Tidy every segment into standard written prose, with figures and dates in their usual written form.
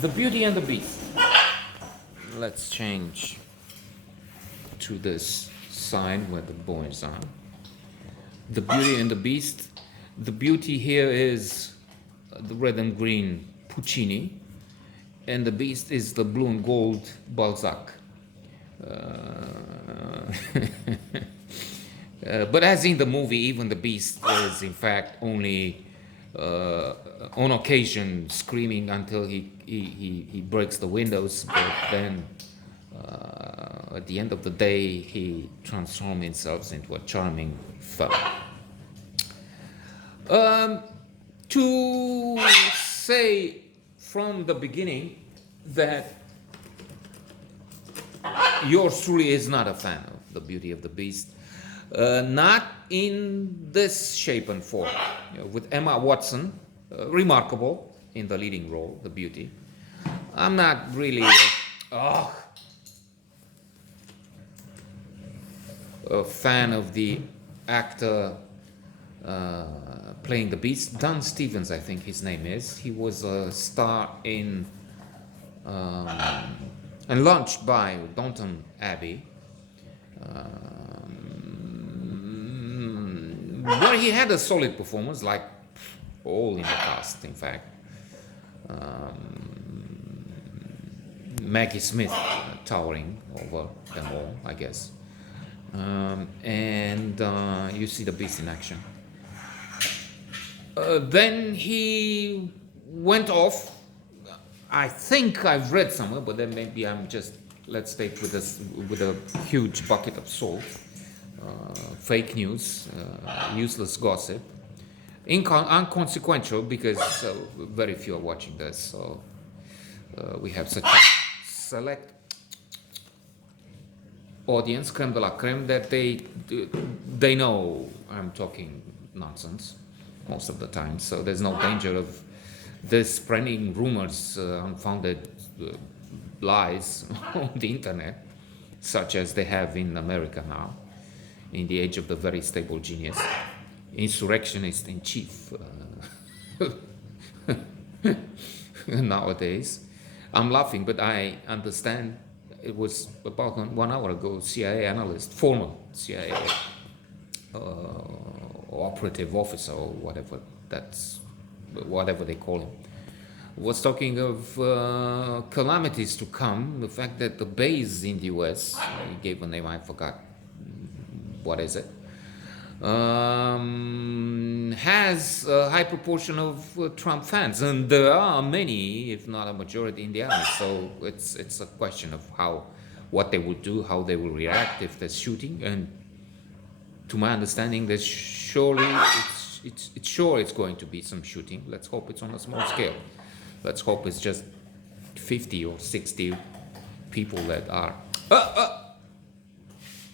The Beauty and the Beast. Let's change to this sign where the boys are. The Beauty and the Beast. The beauty here is the red and green Puccini, and the beast is the blue and gold Balzac. But as in the movie, even the beast is in fact only on occasion screaming until he breaks the windows, but then at the end of the day he transforms himself into a charming fellow. To say from the beginning that yours truly is not a fan of the Beauty of the Beast, not in this shape and form. With Emma Watson, remarkable in the leading role, the Beauty. I'm not really a fan of the actor playing the Beast. Don Stevens, I think his name is. He was a star in and launched by Downton Abbey, where he had a solid performance, like all in the cast, in fact. Maggie Smith towering over them all, I guess. And you see the Beast in action. Then he went off. I think I've read somewhere, but then maybe I'm just, let's take with a huge bucket of salt. Fake news, useless gossip, inconsequential because very few are watching this. So we have such a select audience, creme de la creme, that they know I'm talking nonsense most of the time. So there's no danger of this spreading rumors, unfounded lies on the internet, such as they have in America now, in the age of the very stable genius, insurrectionist in chief nowadays. I'm laughing, but I understand. It was about 1 hour ago, CIA analyst, former CIA operative officer or whatever they call him, was talking of calamities to come. The fact that the base in the US, he gave a name, I forgot what is it, has a high proportion of Trump fans, and there are many, if not a majority, in the army. So it's a question of what they will do, how they will react if there's shooting. And to my understanding, there's surely it's going to be some shooting. Let's hope it's on a small scale. Let's hope it's just 50 or 60 people that are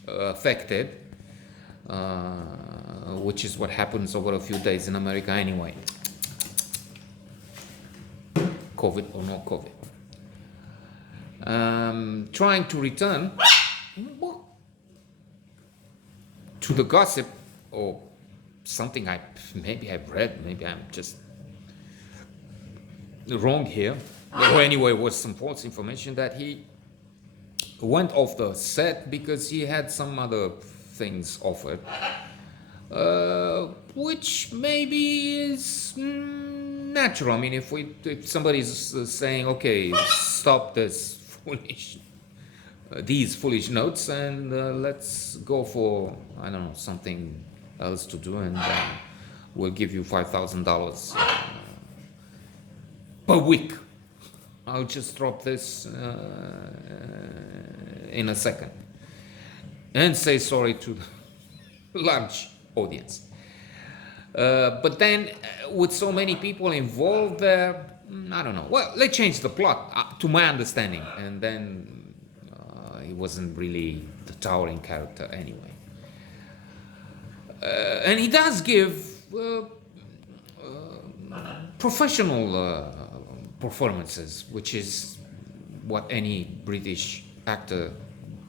affected, which is what happens over a few days in America anyway. COVID or no COVID. Trying to return to the gossip or something maybe I've read, maybe I'm just wrong here, or anyway was some false information that he went off the set because he had some other things offered, which maybe is natural. I mean, if somebody's saying, okay, stop this these foolish notes and let's go for, I don't know, something else to do, and we'll give you $5,000 per week. I'll just drop this in a second and say sorry to the large audience. But then with so many people involved there, I don't know. Well, they changed the plot to my understanding, and then he wasn't really the towering character anyway. And he does give professional performances, which is what any British actor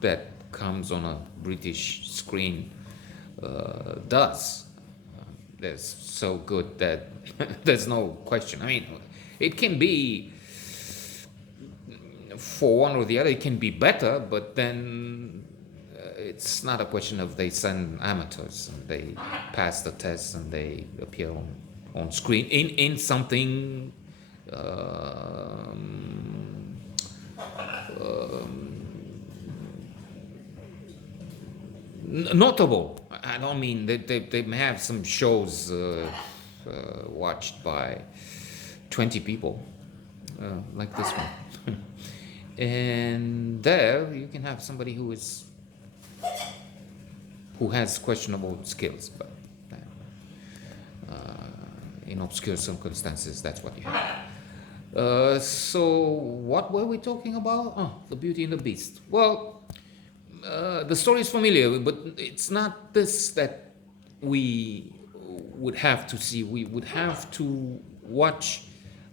that comes on a British screen does. They're so good that there's no question. I mean, it can be for one or the other. It can be better, but then it's not a question of they send amateurs and they pass the test and they appear on screen in something notable. I don't mean they may have some shows watched by 20 people, like this one. And there you can have somebody who has questionable skills, but in obscure circumstances, that's what you have. So what were we talking about? Oh, the Beauty and the Beast. Well, the story is familiar, but it's not this that we would have to see. We would have to watch.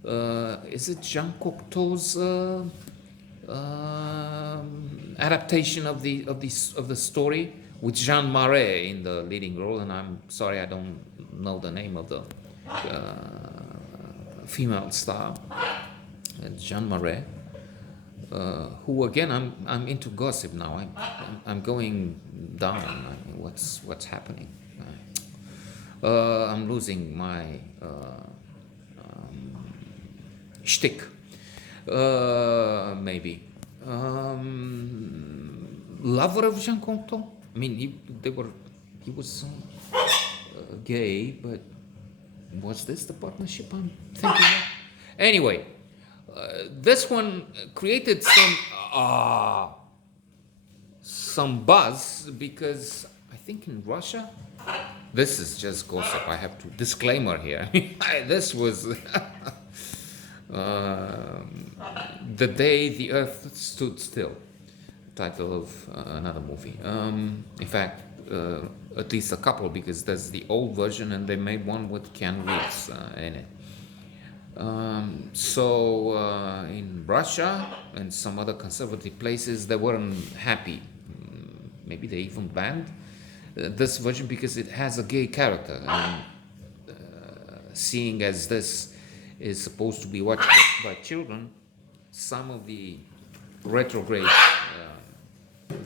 Is it Jean Cocteau's adaptation of the story with Jean Marais in the leading role? And I'm sorry, I don't know the name of the female star, Jean Marais. Who again? I'm into gossip now. I'm going down. I mean, what's happening? I'm losing my shtick. Maybe lover of Jean Cocteau. I mean, he was gay, but was this the partnership I'm thinking of? Anyway. This one created some buzz because I think in Russia, this is just gossip. I have to disclaimer here. This was The Day the Earth Stood Still, title of another movie. In fact, at least a couple, because there's the old version and they made one with Keanu Reeves in it. In Russia and some other conservative places, they weren't happy. Maybe they even banned this version because it has a gay character. And seeing as this is supposed to be watched by children, some of the retrogrades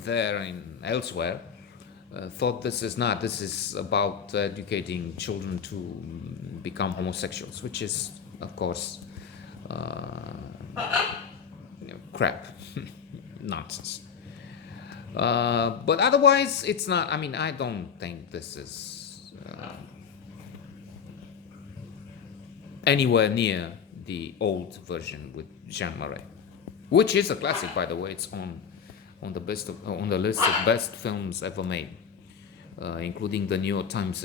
there and elsewhere thought this is not. This is about educating children to become homosexuals, which is, of course, crap, nonsense. But otherwise, it's not. I mean, I don't think this is anywhere near the old version with Jean Marais, which is a classic, by the way. It's on the list of best films ever made, including the New York Times'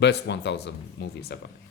best 1,000 movies ever made.